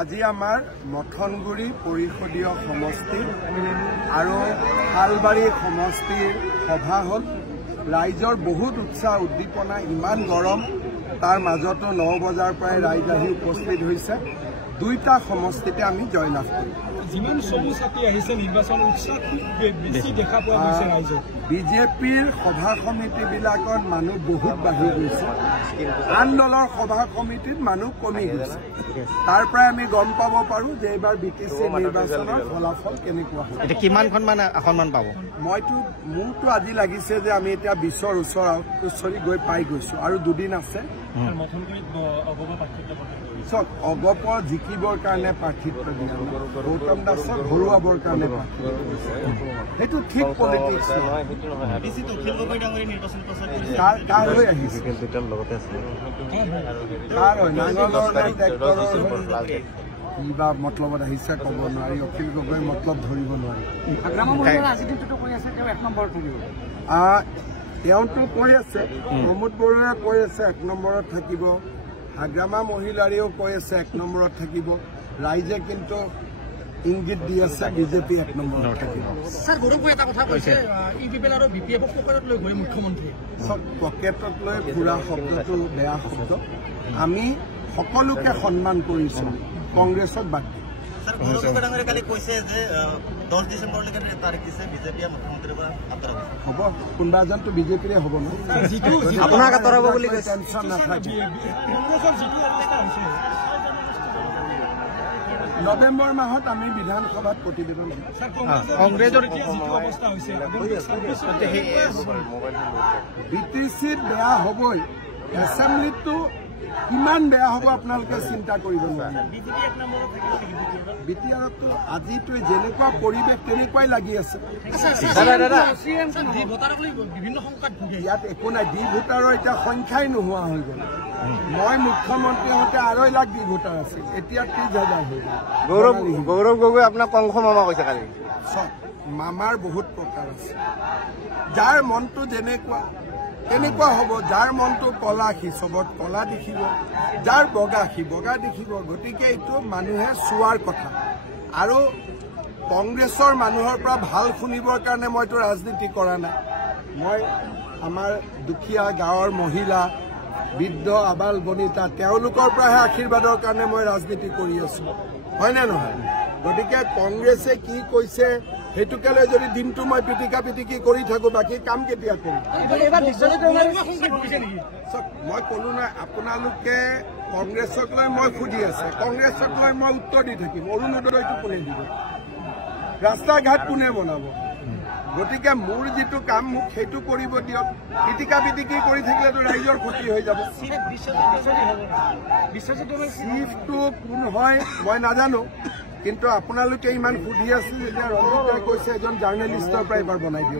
আজি আমাৰ মথনগুৰি পৰিষদীয় সমষ্টি আৰু হালবাৰী সমষ্টিৰ সভা হ'ল। ৰাইজৰ বহুত উৎসাহ উদ্দীপনা, ইমান গৰম, তাৰ মাজতো 9 বজাৰ পৰাই ৰাইজ আহি উপস্থিত হৈছে। দুইটা সমষ্টিতে আমি জয়লাভ কৰিম। যিমান চমু চাপি আহিছে নিৰ্বাচন উৎসাহ বেছি দেখা পোৱা গৈছে ৰাইজৰ। বিজেপিৰ সভা সমিতিবিলাকত মানুহ বহুত বাঢ়ি গৈছে, আন দলৰ সভা সমিতিত মানুহ কমি গৈছে। তাৰ পৰাই আমি গম পাব পাৰোঁ যে এইবাৰ BTC নিৰ্বাচনৰ ফলাফল কেনেকুৱা হয়। এতিয়া কিমানখন মান আসনমান পাব? মোৰতো আজি লাগিছে যে আমি এতিয়া 20ৰ ওচৰি গৈ পাই গৈছোঁ আৰু 2 দিন আছে। চক অগপৰ জিকিবৰ কাৰণে প্ৰাৰ্থিত্ব দিয়া, গৌতম দাসক হৰুৱাবৰ কাৰণে সেইটো ঠিক পলিটিক্স নহয়। কাৰ হৈ আহিছে, কাৰ হয়, নাঙলৰ নে ট্ৰেক্টৰৰ কিবা মতলবত আহিছে ক'ব নোৱাৰি। অখিল গগৈ মতলব ধৰিব নোৱাৰি। তেওঁতো কৈ আছে, প্ৰমোদ বৰুৱাই কৈ আছে 1 নম্বৰত থাকিব, হাগ্ৰামা মহিলাৰীও কৈ আছে 1 নম্বৰত থাকিব। ৰাইজে কিন্তু ইংগিত দি আছে বিজেপি 1 নম্বৰত থাকিব। স্যাৰ গৌৰৱে এটা কথা কৈছে, ইউপিএল আৰু বিপিএফক পকেটত লৈ ঘূৰে মুখ্যমন্ত্ৰী। চব পকেটত লৈ ঘূৰা শব্দটো বেয়া শব্দ। আমি সকলোকে সন্মান কৰিছোঁ, কংগ্ৰেছক বাদ দি। কালি কৈছে যে 10 ডিচেম্বৰলৈকে তাৰিখ দিছে বিজেপিয়ে মুখ্যমন্ত্ৰীৰ পৰা আঁতৰাব। হ'ব, কোনোবা এজনতো বিজেপিৰে হ'ব ন, আপোনাক আঁতৰাব বুলি কৈছে। টেনশ্যন নাথাকে। নৱেম্বৰ মাহত আমি বিধানসভাত প্ৰতিবেদন দিম। কংগ্ৰেছৰ যিটো অৱস্থা হৈছে, BTCত বেয়া হ'বই, এছেম্বলিতো কিমান বেয়া হ'ব আপোনালোকে চিন্তা কৰিব নোৱাৰে। BTRতো আজিতো যেনেকুৱা পৰিৱেশ তেনেকুৱাই লাগি আছে। ইয়াত একো নাই, ডি ভোটাৰৰ এতিয়া সংখ্যাই নোহোৱা হৈ গ'ল। মই মুখ্যমন্ত্ৰী হওঁতে 2.5 লাখ ডি ভোটাৰ আছিল, এতিয়া 30,000 হৈ গ'ল। গৌৰৱ গগৈ আপোনাক কংস মামা কৈছে কালি। চব মামাৰ বহুত প্ৰকাৰ আছে। যাৰ মনটো যেনেকুৱা তেনেকুৱা হ'ব। যাৰ মনটো কলা সি চবত কলা দেখিব, যাৰ বগা সি বগা দেখিব। গতিকে এইটো মানুহে চোৱাৰ কথা। আৰু কংগ্ৰেছৰ মানুহৰ পৰা ভাল শুনিবৰ কাৰণে মইতো ৰাজনীতি কৰা নাই। মই আমাৰ দুখীয়া গাঁৱৰ মহিলা, বৃদ্ধ, আবাল বনিতা, তেওঁলোকৰ পৰাহে আশীৰ্বাদৰ কাৰণে মই ৰাজনীতি কৰি আছো, হয়নে নহয়? গতিকে কংগ্ৰেছে কি কৈছে সেইটোকে লৈ যদি দিনটো মই পিটিকি কৰি থাকো, বাকী কাম কেতিয়া কৰিম? মই ক'লো নাই, আপোনালোকে কংগ্ৰেছক লৈ মই সুধি আছে, কংগ্ৰেছক লৈ মই উত্তৰ দি থাকিম। অৰুণোদয়টো কোনে দিব? ৰাস্তা ঘাট কোনে বনাব? গতিকে মোৰ যিটো কাম মোক সেইটো কৰিব দিয়ক। পিটিকি কৰি থাকিলেতো ৰাইজৰ ক্ষতি হৈ যাব। চিফটো কোন হয় মই নাজানো, কিন্তু আপোনালোকে ইমান সুধি আছিল যেতিয়া ৰঞ্জিতে কৈছে এজন জাৰ্নেলিষ্টৰ পৰা এবাৰ বনাই দিয়ক।